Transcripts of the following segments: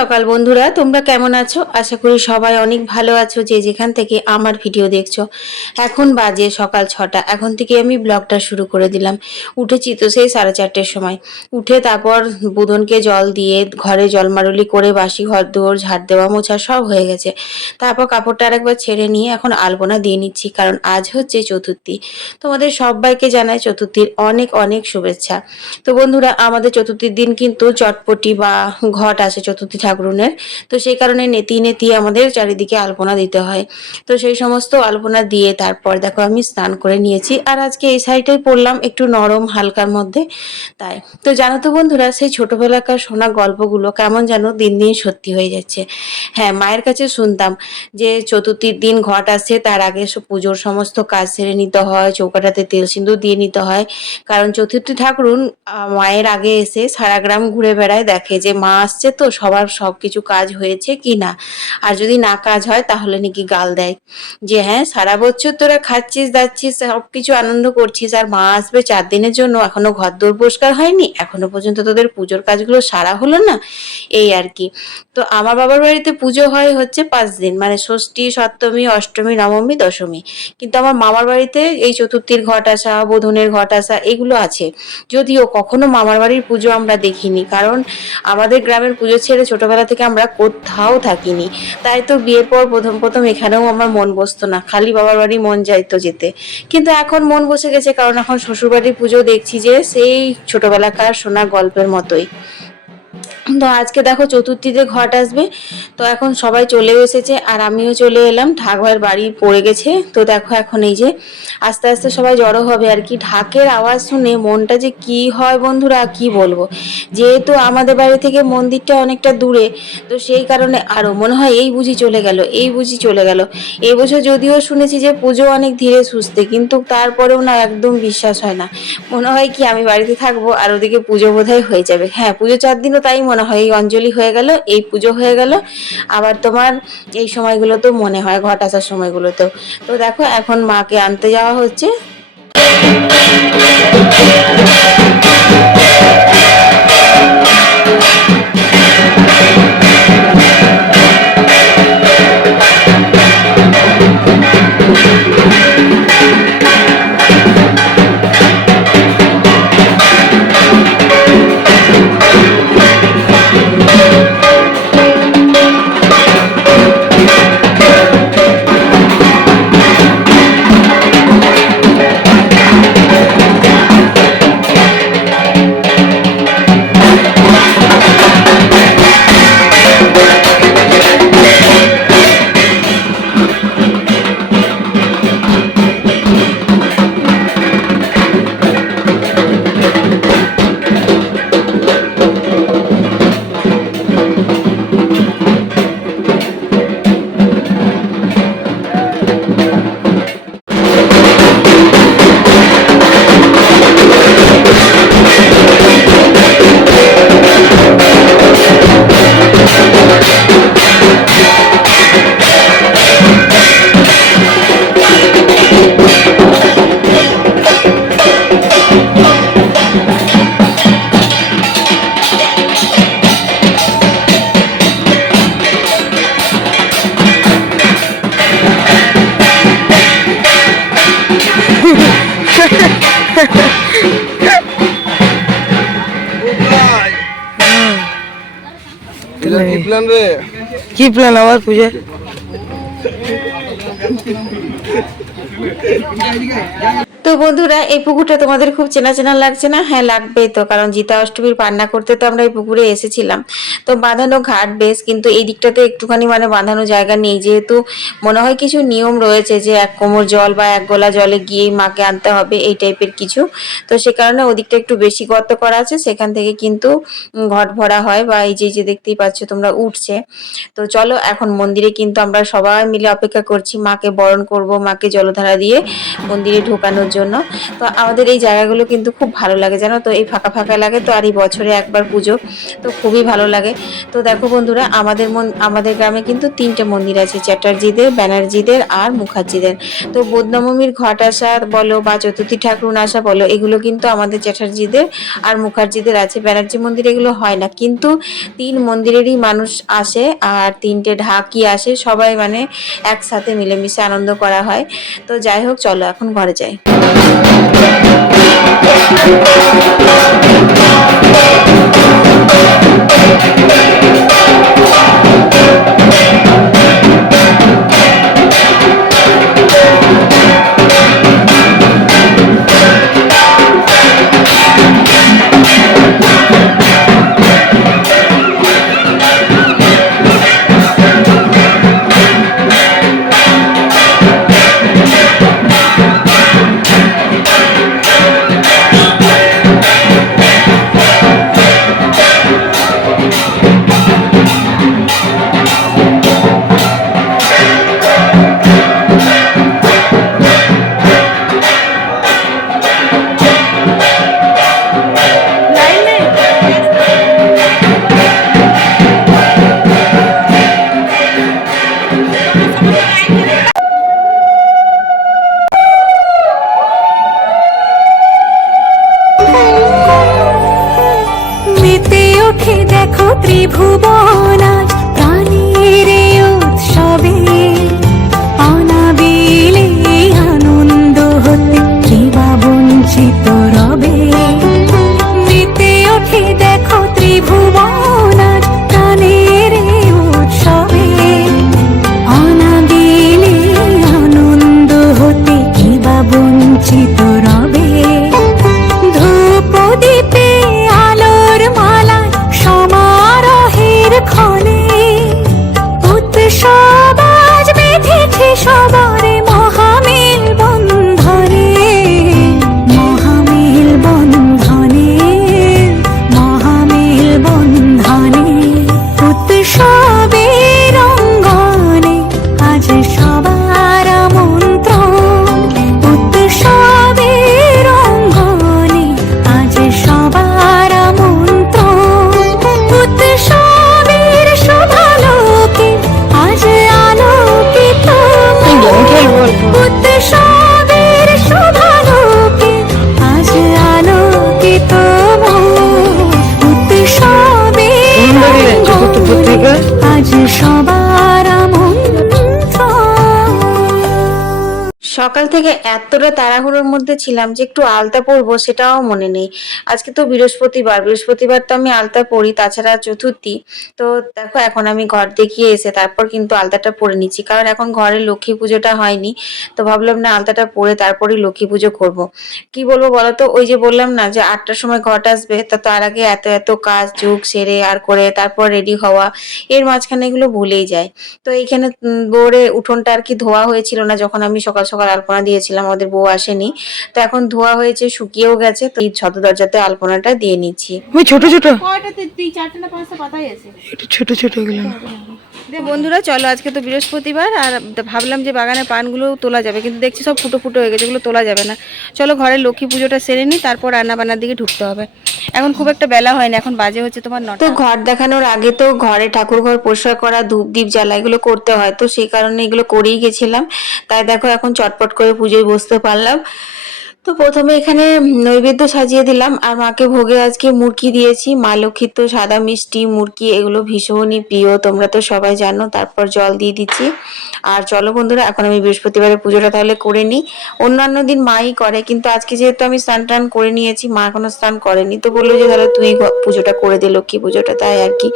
সকাল, বন্ধুরা। তোমরা কেমন আছো? আশা করি সবাই অনেক ভালো আছো যে যেখান থেকে আমার ভিডিও দেখছ। এখন বাজে সকাল ছটা। এখন থেকে আমি ব্লগটা শুরু করে দিলাম। উঠেছি তো সেই সাড়ে চারটের সময়। উঠে তারপর বুধনকে জল দিয়ে ঘরে জলমারুলি করে বাসি ঘর দুয়ার ঝাড় দেওয়া, মোছা সব হয়ে গেছে। তারপর কাপড়টা আরেকবার ছেড়ে নিয়ে এখন আলপনা দিয়ে নিচ্ছি, কারণ আজ হচ্ছে চতুর্থী। তোমাদের সবাইকে জানাই চতুর্থীর অনেক অনেক শুভেচ্ছা। তো বন্ধুরা, আমাদের চতুর্থীর দিন কিন্তু চটপটি বা ঘট আসে, চতুর্থী ঠাকুরনের তো সেই কারণে নেতি নেতি আমাদের চারিদিকে আলপনা দিতে হয়। তো সেই সমস্ত আলপনা দিয়ে তারপর দেখো আমি স্নান করে নিয়েছি। আর আজকে এই শাড়িটাই পরলাম একটু নরম হালকার মধ্যে। তাই, তো জানো তো বন্ধুরা, সেই ছোটবেলাকার শোনা গল্পগুলো কেমন যেন দিন দিন সত্যি হয়ে যাচ্ছে। হ্যাঁ মায়ের কাছে শুনতাম যে চতুর্থীর দিন ঘট আসছে, তার আগে পুজোর সমস্ত কাজ সেরে নিতে হয়, চৌকাটাতে তেল সিন্দুর দিয়ে নিতে হয়। কারণ চতুর্থী ঠাকুরুন মায়ের আগে এসে সারা গ্রাম ঘুরে বেড়ায়, দেখে যে মা আসছে তো সবার সব কিছু কাজ হয়েছে কি না আর যদি না কাজ হয়, তাহলে নাকি গাল দেয়। যে হ্যাঁ সারা বছর তোরা খাচ্ছিস, দাচ্ছিস সব কিছু আনন্দ করছিস, আর মা আসবে চার দিনের জন্য, এখনও ঘর দোর পরিষ্কার হয়নি, এখনও পর্যন্ত তোদের পুজোর কাজগুলো সারা হলো না? এই আর কি। তো আমার বাবার বাড়িতে পুজো হয় হচ্ছে পাঁচ দিন মানে ষষ্ঠী, সপ্তমী, অষ্টমী, নবমী, দশমী। কিন্তু আমার মামার বাড়িতে এই চতুর্থীর ঘট আসা, বোধনের ঘট আসা, এগুলো আছে। যদিও কখনো মামার বাড়ির পুজো আমরা দেখিনি, কারণ আমাদের গ্রামের পুজো ছেড়ে ছোটবেলা থেকে আমরা কোথাও থাকিনি। তাই তো বিয়ের পর প্রথম প্রথম এখানেও আমার মন বসতো না। খালি বাবার বাড়ি মন যাইতো যেতে। কিন্তু এখন মন বসে গেছে কারণ এখন শ্বশুরবাড়ির পুজো দেখছি যে সেই ছোটবেলাকার শোনা গল্পের মতোই। তো আজকে দেখো চতুর্থীতে ঘট আসবে। তো এখন সবাই চলে এসেছে আর আমিও চলে এলাম। ঢাক ভাইয়ের বাড়ি পড়ে গেছে। তো দেখো এখন এই যে আস্তে আস্তে সবাই জড়ো হবে আর কি। ঢাকের আওয়াজ শুনে মনটা যে কি হয় বন্ধুরা কি বলব? যেহেতু আমাদের বাড়ি থেকে মন্দিরটা অনেকটা দূরে, তো সেই কারণে আরও মনে হয় এই বুঝি চলে গেল, এই বুঝি চলে গেল। এই বছর যদিও শুনেছি যে পুজো অনেক ধীরে সুস্থে, কিন্তু তারপরেও না একদম বিশ্বাস হয় না। মনে হয় কি আমি বাড়িতে থাকব আর ওদিকে পুজো বোধহয় হয়ে যাবে। হ্যাঁ পুজো চার দিনও তাই মনে হয় এই অঞ্জলি হয়ে গেল, এই পুজো হয়ে গেল। আবার তোমার এই সময়গুলোতেও মনে হয়, ঘট আসার সময়গুলোতেও। তো দেখো, এখন মাকে আনতে যাওয়া হচ্ছে। Thank কি প্ল্যান রে কি প্ল্যান আমার পুজো তো বন্ধুরা, এই পুকুরটা তোমাদের খুব চেনা চেনা লাগছে না? হ্যাঁ লাগবেই তো, কারণ জিতা অষ্টমীর পান্না করতে তো আমরা এই পুকুরে এসেছিলাম। তো বাঁধানো ঘাট বেশ, কিন্তু এই দিকটাতে একটুখানি মানে বাঁধানো জায়গা নেই। যেহেতু মনে হয় কিছু নিয়ম রয়েছে যে এক কোমর জল বা এক গোলা জলে গিয়ে মাকে আনতে হবে, এই টাইপের কিছু। তো সে কারণে ওদিকটা একটু বেশি গর্ত করা আছে, সেখান থেকে কিন্তু ঘট ভরা হয় বা এই যে যে দেখতেই পাচ্ছ তোমরা উঠছে। তো চলো, এখন মন্দিরে কিন্তু আমরা সবাই মিলে অপেক্ষা করছি, মাকে বরণ করব, মাকে জলধারা দিয়ে মন্দিরে ঢোকানোর জন্য। তো আমাদের এই জায়গাগুলো কিন্তু খুব ভালো লাগে, জানো তো? এই ফাঁকা ফাঁকা লাগে তো, আর এই বছরে একবার পুজো, তো খুবই ভালো লাগে। তো দেখো বন্ধুরা, আমাদের মন- আমাদের গ্রামে কিন্তু তিনটে মন্দির আছে, চ্যাটার্জিদের, ব্যানার্জিদের আর মুখার্জিদের। তো বৌদ্ধনবমীর ঘট আসা বলো বা চতুর্থী ঠাকুর আসা বলো, এগুলো কিন্তু আমাদের চ্যাটার্জিদের আর মুখার্জিদের আছে। ব্যানার্জি মন্দির এগুলো হয় না, কিন্তু তিন মন্দিরেরই মানুষ আসে আর তিনটে ঢাকি আসে, সবাই মানে একসাথে মিলেমিশে আনন্দ করা হয়। তো যাই হোক, চলো এখন ঘরে যাই। মেতে থেকে এতটা তাড়াহুড়োর মধ্যে ছিলাম যে একটু আলতা পরবো সেটাও মনে নেই। আজকে তো বৃহস্পতিবার বৃহস্পতিবার তো আমি আলতা পরি, তাছাড়া চতুর্থী। তো দেখো, এখন আমি ঘর দেখিয়ে এসে তারপর কিন্তু আলতাটা পরে নিচ্ছি। কারণ এখন ঘরে লক্ষ্মী পুজোটা হয়নি, তো ভাবলাম না আলতাটা পরে তারপরেই লক্ষ্মী পুজো করব। কি বলব বলো তো? ওই যে বললাম না যে আটটার সময় ঘট আসবে, তা তার আগে এত এত কাজ, যুগ সেরে আর করে তারপর রেডি হওয়া, এর মাঝখানে এগুলো ভুলেই যায়। তো এইখানে বোরে উঠোনটা আর কি ধোয়া হয়েছিল না, যখন আমি সকাল সকাল আলপনা দিয়েছিলাম আমাদের বউ আসেনি। তো এখন ধোয়া হয়েছে শুকিয়েও গেছে তো এই ছত দরজাতে আলপনাটা দিয়ে নিচ্ছি। ওই ছোট ছোট? কয়টাতে? দুই চারটে না পাঁচটা পাতাই আছে। একটু ছোট ছোটগুলো না। বন্ধুরা, চলো আজকে তো বৃহস্পতিবার, আর ভাবলাম যে বাগানে পানগুলো তোলা যাবে, কিন্তু দেখছি সব ফুটো ফুটো হয়ে গেছে, এগুলো তোলা যাবে না। চলো ঘরে লক্ষ্মী পুজোটা সেরে নিই তারপর রান্না বান্নার দিকে ঢুকতে হবে। এখন খুব একটা বেলা হয় না এখন বাজে হচ্ছে তোমার তো ঘর দেখানোর আগে তো ঘরে ঠাকুর ঘর পরিষ্কার করা, ধূপ দ্বীপ জ্বালা, এগুলো করতে হয়। তো সেই কারণে এগুলো করেই গেছিলাম। তাই দেখো, এখন চটপট করে পুজোয় বসতে পারলাম। তো প্রথমে এখানে নৈবেদ্য সাজিয়ে দিলাম। আর মাকে ভোগে আজকে মুরকি দিয়েছি। মা লক্ষ্মীর তো সাদা মিষ্টি, মুরকি এগুলো ভীষণই প্রিয়, তোমরা তো সবাই জানো। তারপর জল দিয়ে দিচ্ছি। আর চলো বন্ধুরা, এখন আমি বৃহস্পতিবারের পুজোটা তাহলে করে নিই। অন্যান্য দিন মাই করে, কিন্তু আজকে যেহেতু আমি স্নান টান করে নিয়েছি, মা এখনও স্নান করেনি। তো বলল যে, তাহলে তুই পুজোটা করে দে, লক্ষ্মী পুজোটা, তাই আর কি।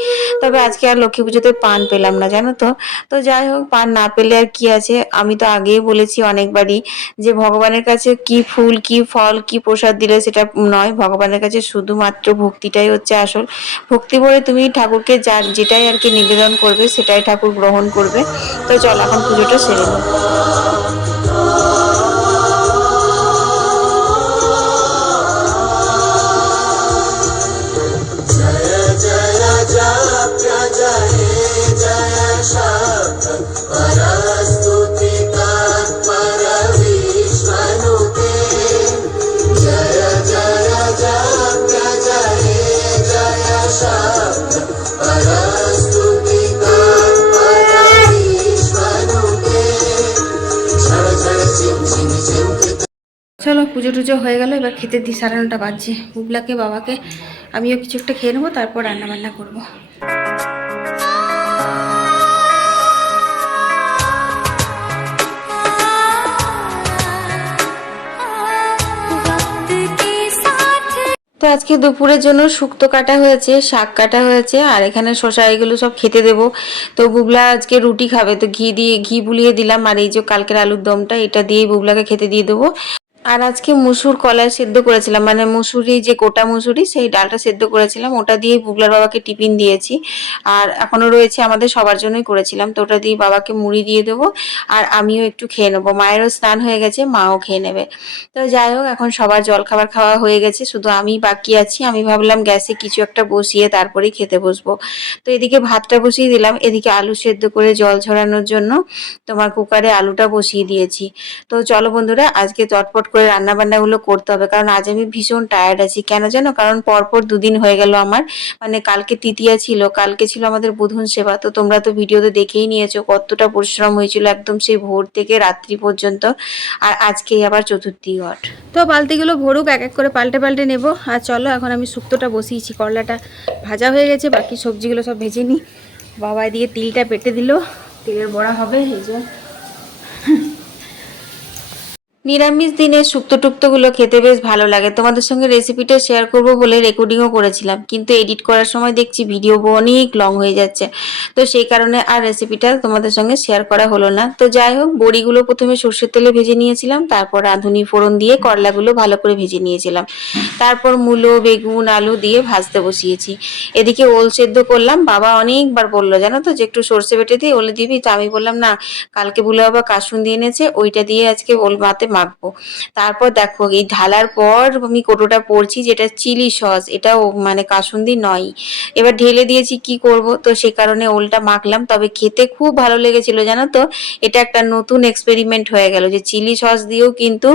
তবে আজকে আর লক্ষ্মী পুজোতে পান পেলাম না, জানো তো। তো যাই হোক, পান না পেলে আর কি আছে? আমি তো আগেই বলেছি অনেকবারই যে, ভগবানের কাছে কি ফুল ফুল কি ফল কি প্রসাদ দিলে সেটা নয় ভগবানের কাছে শুধুমাত্র ভক্তিটাই হচ্ছে আসল ভক্তি বলে তুমি ঠাকুরকে যার যেটাই আর কি নিবেদন করবে সেটাই ঠাকুর গ্রহণ করবে তো চল এখন পুজোটা সেরে নিই পুজো টুজো হয়ে গেল, এবার খেতে দিই সাড়ে নটা বাজছে। বুবলাকে, বাবাকে, আমিও কিছু একটা খেয়ে নেব, তারপর রান্নাবান্না করব। তো আজকে দুপুরের জন্য শুক্তো কাটা হয়েছে, শাক কাটা হয়েছে, আর এখানে শশা এগুলো সব খেতে দেব। তো বুবলা আজকে রুটি খাবে, তো ঘি দিয়ে, ঘি বুলিয়ে দিলাম, আর এই যে কালকের আলুর দমটা, এটা দিয়েই বুবলাকে খেতে দিয়ে দেবো। আর আজকে মুসুর কলাই সেদ্ধ করেছিলাম মানে মুসুরি যে গোটা মুসুরি সেই ডালটা সেদ্ধ করেছিলাম, ওটা দিয়ে বুবলার বাবাকে টিফিন দিয়েছি। আর এখনও রয়েছে আমাদের সবার জন্যই করেছিলাম, তো ওটা দিয়ে বাবাকে মুড়ি দিয়ে দেবো, আর আমিও একটু খেয়ে নেব। মায়েরও স্নান হয়ে গেছে, মাও খেয়ে নেবে। তো যাই হোক, এখন সবার জল খাবার খাওয়া হয়ে গেছে, শুধু আমি বাকি আছি। আমি ভাবলাম গ্যাসে কিছু একটা বসিয়ে তারপরেই খেতে বসবো। তো এদিকে ভাতটা বসিয়ে দিলাম, এদিকে আলু সেদ্ধ করে জল ঝরানোর জন্য তোমার কুকারে আলুটা বসিয়ে দিয়েছি। তো চলো বন্ধুরা, আজকে চটপট করে রান্না বান্নাগুলো করতে হবে। কারণ আজ আমি ভীষণ টায়ার্ড আছি। কেন জানো? কারণ পরপর দুদিন হয়ে গেল আমার। মানে কালকে তৃতীয়া ছিল, কালকে ছিল আমাদের বুধন সেবা। তো তোমরা তো ভিডিওতে দেখেই নিয়েছো, কতটা পরিশ্রম হয়েছিল একদম সেই ভোর থেকে রাত্রি পর্যন্ত। আর আজকেই আবার চতুর্থী ঘট। তো বালতিগুলো ভরুক, এক এক করে পাল্টে পাল্টে নেব। আর চলো, এখন আমি শুক্তোটা বসিয়েছি। করলাটা ভাজা হয়ে গেছে, বাকি সবজিগুলো সব ভেজে নিই। বাবা দিয়ে তিলটা পেটে দিল। তিলের বড়া হবে, এই যে নিরামিষ দিনে শুক্তো টুক্তোগুলো খেতে বেশ ভালো লাগে। তোমাদের সঙ্গে রেসিপিটা শেয়ার করব বলে রেকর্ডিংও করেছিলাম। কিন্তু এডিট করার সময় দেখছি ভিডিও অনেক লং হয়ে যাচ্ছে। তো সেই কারণে আর রেসিপিটা তোমাদের সঙ্গে শেয়ার করা হলো না। তো যাই হোক, বড়িগুলো প্রথমে সর্ষের তেলে ভেজে নিয়েছিলাম। তারপর রাঁধুনি ফোড়ন দিয়ে করলাগুলো ভালো করে ভেজে নিয়েছিলাম। তারপর মূলো, বেগুন, আলু দিয়ে ভাজতে বসিয়েছি। এদিকে ওল সেদ্ধ করলাম। বাবা অনেকবার বলল, জানো তো যে একটু সর্ষে বেটে দিয়ে ওলে দিবি? তো আমি বললাম, না, কালকে বলে বাবা কাসুন দিয়ে এনেছে, ওইটা দিয়ে আজকে ওল ভাতে মাখবো। তারপর দেখো, এই ঢালার পর আমি কোটোটা পড়ছি যেটা চিলি সস, এটাও মানে কাসুন্দি নয়। এবার ঢেলে দিয়েছি, কি করব? তো সে কারণে ওলটা মাখলাম। তবে খেতে খুব ভালো লেগেছিল, জানো তো? এটা একটা নতুন এক্সপেরিমেন্ট হয়ে গেল যে চিলি সস দিয়েও কিন্তু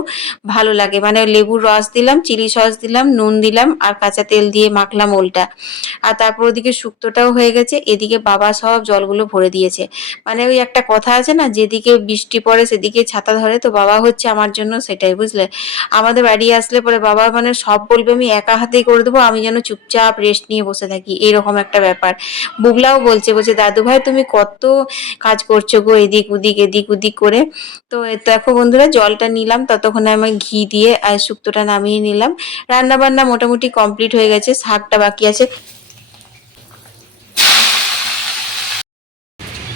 ভালো লাগে। মানে লেবুর রস দিলাম, চিলি সস দিলাম, নুন দিলাম আর কাঁচা তেল দিয়ে মাখলাম ওলটা। আর তারপর ওদিকে শুক্তোটাও হয়ে গেছে, এদিকে বাবা সব জলগুলো ভরে দিয়েছে। মানে ওই একটা কথা আছে না, যেদিকে বৃষ্টি পড়ে সেদিকে ছাতা ধরে, তো বাবা হচ্ছে আমার জন্য সেটাই, বুঝলে? আমাদের বাড়ি আসলে পরে বাবা মানে সব বলবে, আমি একা হাতেই করে দেবো, আমি যেন চুপচাপ রেস্ট নিয়ে বসে থাকি। এরকম একটা ব্যাপার। বুগলাও বলছে বলছে, দাদু ভাই, তুমি কত কাজ করছ গো এদিক ওদিক এদিক ওদিক করে? তো দেখো বন্ধুরা, জলটা নিলাম, ততক্ষণে আমি ঘি দিয়ে আর শুক্তোটা নামিয়ে নিলাম। রান্না বান্না মোটামুটি কমপ্লিট হয়ে গেছে, শাকটা বাকি আছে।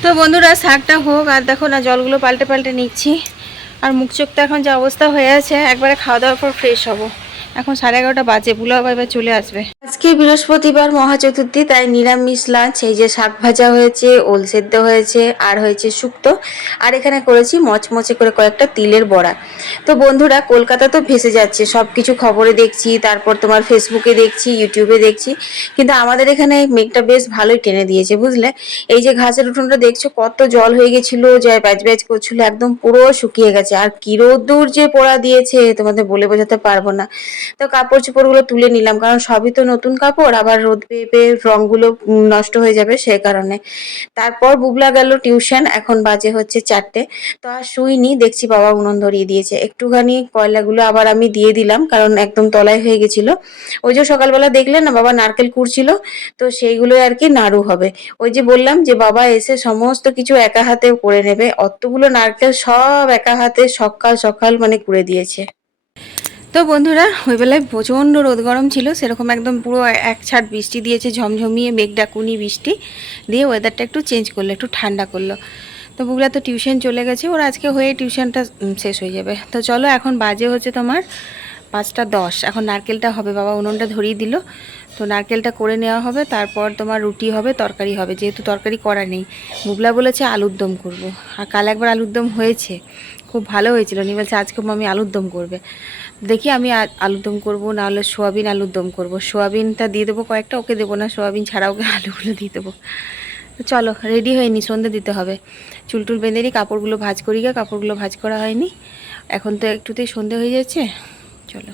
তো বন্ধুরা, শাকটা হোক, আর দেখো না, জলগুলো পাল্টে পাল্টে নিচ্ছি। আর মুখ চোখটা এখন যে অবস্থা হয়ে আছে একবারে খাওয়া দাওয়ার পর ফ্রেশ হব। এখন সাড়ে এগারোটা বাজে বুলো আবার এবার চলে আসবে। আজকে বৃহস্পতিবার মহা চতুর্থী তাই নিরামিষ লাঞ্চ, এই যে শাক ভাজা হয়েছে, ওল সেদ্ধ হয়েছে, আর হয়েছে শুক্তো। আর এখানে করেছি মচমচে করে কয়েকটা তিলের বড়া। তো বন্ধুরা, কলকাতা তো ভেসে যাচ্ছে সব কিছু খবরে দেখছি, তারপর তোমার ফেসবুকে দেখছি, ইউটিউবে দেখছি, কিন্তু আমাদের এখানে মেঘটা বেশ ভালোই টেনে দিয়েছে, বুঝলে? এই যে ঘাসের উঠোনটা দেখছ, কত জল হয়ে গেছিল যায় ব্যাচ ব্যাচ করছিল, একদম পুরো শুকিয়ে গেছে। আর কি যে পোড়া দিয়েছে, তোমাদের বলে বোঝাতে পারব না। তো কাপড় চোপড়গুলো তুলে নিলাম, কারণ সবই তো নতুন কাপড়, আবার রোদ পেয়ে পেয়ে রঙগুলো নষ্ট হয়ে যাবে সে কারণে। তারপর বুবলা গেল টিউশন, এখন বাজে হচ্ছে চারটে, তো আর শুইনি, দেখছি বাবা উনুন ধরিয়ে দিয়েছে। একটুখানি কয়লাগুলো আবার আমি দিয়ে দিলাম, কারণ একদম তলায় হয়ে গেছিল। ওই যে সকালবেলা দেখলে না, বাবা নারকেল কুড়ছিল, তো সেইগুলোই আর কি নাড়ু হবে। ওই যে বললাম যে, বাবা এসে সমস্ত কিছু একা হাতে করে নেবে, অতগুলো নারকেল সব একা হাতে সকাল সকাল মানে কুড়ে দিয়েছে। তো বন্ধুরা, ওই বেলায় প্রচণ্ড রোদ গরম ছিল, সেরকম একদম পুরো এক ছাট বৃষ্টি দিয়েছে, ঝমঝমিয়ে মেঘ ডাকুনি বৃষ্টি দিয়ে ওয়েদারটা একটু চেঞ্জ করল, একটু ঠান্ডা করল। তো বুগলা তো টিউশন চলে গেছে, ওর আজকে হয়ে টিউশনটা শেষ হয়ে যাবে। তো চলো, এখন বাজে হচ্ছে তোমার পাঁচটা দশ। এখন নারকেলটা হবে, বাবা উনুনটা ধরিয়ে দিল। তো নারকেলটা করে নেওয়া হবে, তারপর তোমার রুটি হবে, তরকারি হবে, যেহেতু তরকারি করা নেই। বুবলা বলেছে আলুর দম করব। আর কাল একবার আলুর দম হয়েছে, খুব ভালো হয়েছিল। নি বলছে, আজকে মামি আলুর দম করবে। দেখি আমি আলুর দম করব না হলে সোয়াবিন আলুর দম করব। সোয়াবিনটা দিয়ে দেবো কয়েকটা, ওকে দেবো না, সোয়াবিন ছাড়া ওকে আলুগুলো দিয়ে দেবো। চলো রেডি হয়নি, সন্ধে দিতে হবে। চুলটুল বেঁধে নিই কাপড়গুলো ভাজ করি গিয়ে কাপড়গুলো ভাজ করা হয়নি। এখন তো একটুতেই সন্ধে হয়ে যাচ্ছে, চলো।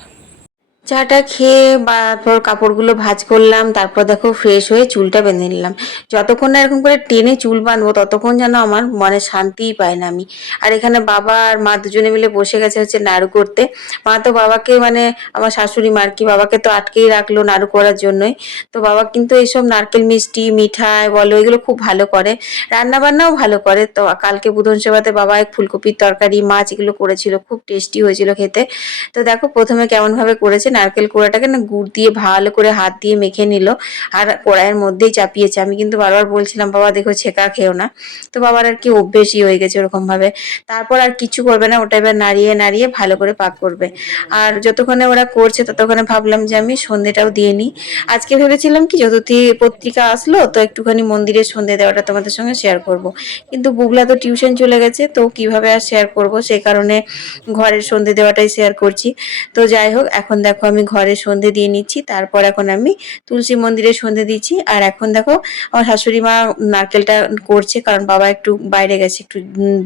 চাটা খেয়ে বা তারপর কাপড়গুলো ভাজ করলাম, তারপর দেখো ফ্রেশ হয়ে চুলটা বেঁধে নিলাম। যতক্ষণ না এরকম করে টেনে চুল বাঁধবো, ততক্ষণ যেন আমার মনে শান্তিই পায় না আমি। আর এখানে বাবা আর মা দুজনে মিলে বসে গেছে হচ্ছে নাড়ু করতে। মা তো বাবাকে মানে আমার শাশুড়ি মার কি, বাবাকে তো আটকেই রাখল নাড়ু করার জন্যই। তো বাবা কিন্তু এইসব নারকেল মিষ্টি, মিঠাই বলো, এগুলো খুব ভালো করে। রান্না বান্নাও ভালো করে। তো কালকে বুধন সেবাতে বাবা এক ফুলকপির তরকারি, মাছ এগুলো করেছিল, খুব টেস্টি হয়েছিল খেতে। তো দেখো প্রথমে কেমন ভাবে করেছে নারকেল কোড়াটাকে না গুড় দিয়ে ভালো করে হাত দিয়ে মেখে নিল। আর কড়াইয়ের মধ্যেই চাপিয়েছে। আমি কিন্তু বারবার বলছিলাম, বাবা, দেখো, ছেঁকা খেও না। তো বাবার আর কি অভ্যেসই হয়ে গেছে ওরকম ভাবে তারপর আর কিছু করবে না, ওটা এবার নাড়িয়ে নাড়িয়ে ভালো করে পাক করবে। আর যতক্ষণে ওরা করছে, ততক্ষণে ভাবলাম যে আমি সন্ধেটাও দিয়ে নিই। আজকে ভেবেছিলাম কি চতুর্থী পত্রিকা আসলো, তো একটুখানি মন্দিরের সন্ধে দেওয়াটা তোমাদের সঙ্গে শেয়ার করব। কিন্তু বুগলা তো টিউশন চলে গেছে, তো কীভাবে আর শেয়ার করব? সেই কারণে ঘরের সন্ধে দেওয়াটাই শেয়ার করছি। তো যাই হোক, এখন দেখো আমি ঘরে সন্ধে দিয়ে নিচ্ছি, তারপর এখন আমি তুলসী মন্দিরে সন্ধে দিচ্ছি। আর এখন দেখো, আমার শাশুড়ি মা নারকেলটা করছে, কারণ বাবা একটু বাইরে গেছে, একটু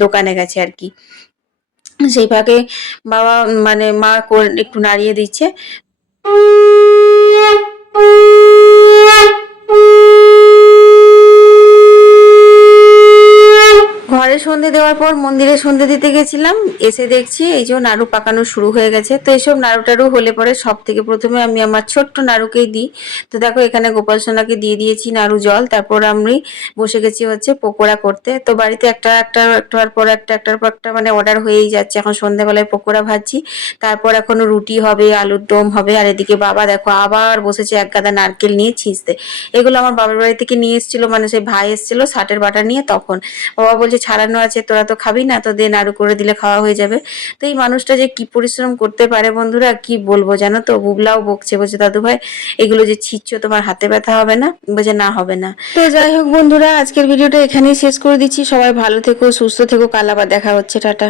দোকানে গেছে আর কি। সেই ফাঁকে বাবা মানে মা একটু নাড়িয়ে দিচ্ছে। ঘরে সন্ধে দেওয়ার পর মন্দিরে সন্ধে দিতে গেছিলাম। এসে দেখছি এই যে নাড়ু পাকানো শুরু হয়ে গেছে। তো এইসব নাড়ু টাড়ু হলে পরে সব থেকে প্রথমে আমি আমার ছোট্ট নাড়ুকেই দিই। তো দেখো, এখানে গোপাল সোনাকে দিয়ে দিয়েছি নাড়ু জল। তারপর আমি বসে গেছি হচ্ছে পকোড়া করতে। তো বাড়িতে একটা একটা, একটার পর একটা, একটার পর একটা মানে অর্ডার হয়েই যাচ্ছে। এখন সন্ধ্যাবেলায় পকোড়া ভাজছি। তারপর এখনও রুটি হবে, আলুর দম হবে। আর এদিকে বাবা দেখো, আবার বসেছে এক গাদা নারকেল নিয়ে ছিঁচতে। এগুলো আমার বাবার বাড়ি থেকে নিয়ে এসেছিল মানে সেই ভাই এসেছিল ষাটের বাটা নিয়ে তখন। বাবা বলছে ছাড়ানো আছে, তোরা তো খাবি না, তো দে নাড়ু করে দিলে খাওয়া হয়ে যাবে। তো এই মানুষটা যে কি পরিশ্রম করতে পারে বন্ধুরা, কি বলব জানো তো? বুবলাও বকছে, বলছে দাদু ভাই এগুলো যে ছিচ্ছ, তোমার হাতে ব্যথা হবে না? বলছে, না, হবে না। তো যাই হোক বন্ধুরা, আজকের ভিডিওটা এখানেই শেষ করে দিচ্ছি। সবাই ভালো থেকো, সুস্থ থেকো, কাল আবার দেখা হচ্ছে, টাটা।